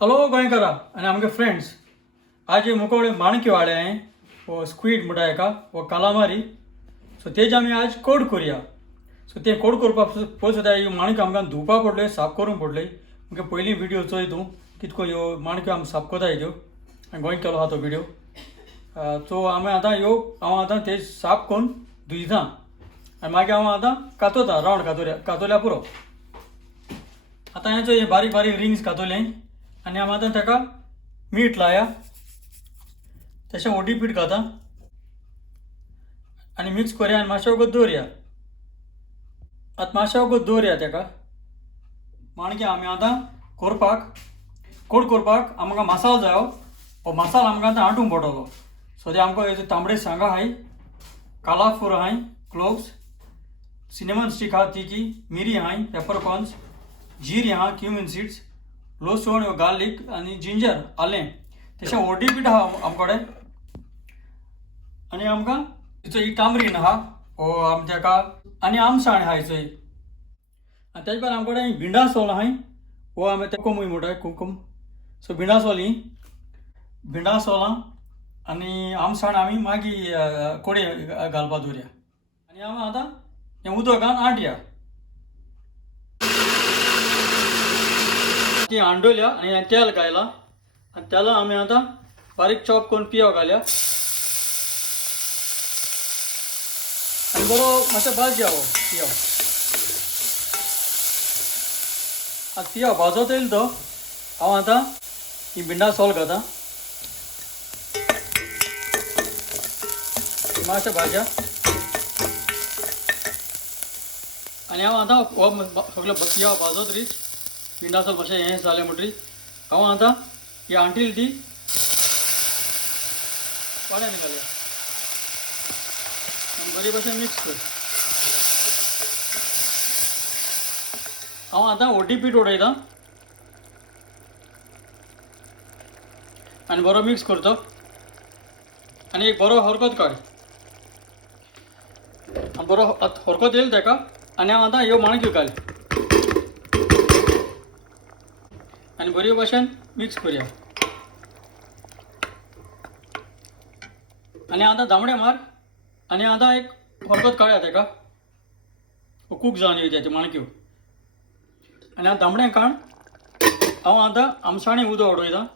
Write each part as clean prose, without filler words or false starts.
हॅलो गोंयकारा आनी आमगे फ्रेंड्स, आज मुकोडे माणक्यो हाडे हांवें वो स्क्वीड म्हणटा हेका वो कालामारी. सो तेजे आमी आज कोड करुया. सो ते कोड करपाक पळय सुद्दां ह्यो माणक्यो आमकां धुवपाक पडले, साफ करूंक पडले. म्हणजे पयलीं व्हिडिओ चोय तूं कितको ह्यो माणक्यो आमी साफ कोता हेज्यो आनी गोंय केलो आहा तो व्हिडिओ. सो आमी आतां हांव आतां ते साफ करून धुयता आनी मागीर हांव आतां कातोता रावंड कातोल्या पुरो. आतां हें चोय बारीक बारीक रिंग्स कातोले आनी हांव आतां ताका मीठ लाया, तशें ओटी पीठ घाता आनी मिक्स करया आनी मातशें वगत दवरया. आतां मातशें वगत दवरया ताका माणक्यो आमी आतां कोड करपाक आमकां मसालो जायो. हो मसालो आमकां आतां हाडूंक पडटलो. सो ते आमकां हेजे तांबडे सांगा आहाय, कालाफूर आहाय, क्लोव्स, सिनेमन स्टीक आहा तिकी, मिरी आहाय, पेपरकॉर्न्स, जीर आहा, क्युमिन सीड्स, लसूण, गार्लीक आनी जिंजर आलें, तशें ओटी पीठ आहा आमकोडे. आनी आमकां ही टामरीन आहा हो आमी ताका आनी आमसाण आहा चोय. आनी तेजे भायर आमकोडे भिंडासोल आहाय वो आमी कुंकुम म्हणटाय कुंकुम. सो भिंडासोलां आनी आमसाण आमी मागीर कोडे घालपा दवरया. आनी आमी आतां हें उदक घालून आंटया. ती आंडोल्या आनी तेल घायला आनी तेला आमी आतां बारीक चॉप करून पियाव घालया आनी बरो मातशें भाजया हो पियाव. आतां पियाव भाजत येयलो तो हांव आतां ही भिंडासोल घाता. मातशें भाजया आनी हांव आतां हो सगळें पियाव भाजत रीच भिंडासोल मातशें हें जालें म्हणटरी हांव आतां ही आंटील ती पाण्यान घालया आनी बरे भशेन मिक्स कर. हांव आतां ओटी पीठ उडयतां आनी बरो मिक्स करता आनी एक बरो हरकत काड. बरो हरकत येयलो ताका आनी हांव आतां ह्यो माणक्यो घाल आनी बरे भशेन मिक्स करया. आनी आतां दामडे मार आनी आतां एक हरकत काडया ताका कूक जावन येवं ते माणक्यो. आनी हांव दामडें काण हांव आतां आमसाणें उदक उडयतां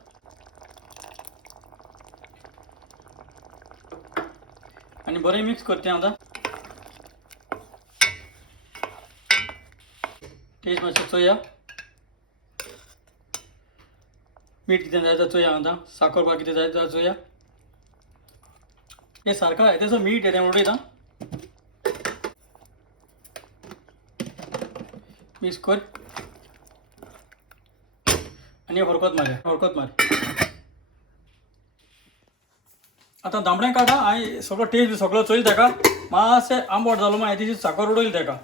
आनी बरें मिक्स करता आतां. टेस्ट मातशें चोया, मीठ कितें जाय तो चोया, आतां साखर बा कितें जाय तो चोया. हें सारकें आहा तेजो मीठ हें उडयतां मिक्स कर आनी हरकत मार. आतां दामडें काडा हांवें सगळो टेस्ट सगळो चोयलो ताका मातशें आंबट जालो मागीर तेजी साखर उडयली ताका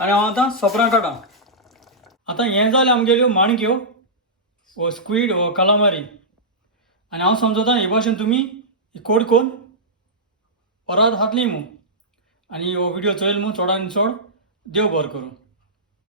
आनी हांव आतां सोपरां काडा. आतां हें जालें आमगेल्यो माणक्यो वो स्क्वीड वो कालामारी. आनी हांव समजता हे भाशेन तुमी कोड करून परत हातली म्हूण. आनी हो व्हिडिओ चोयल म्हूण चोडान चड देव बरें करूं.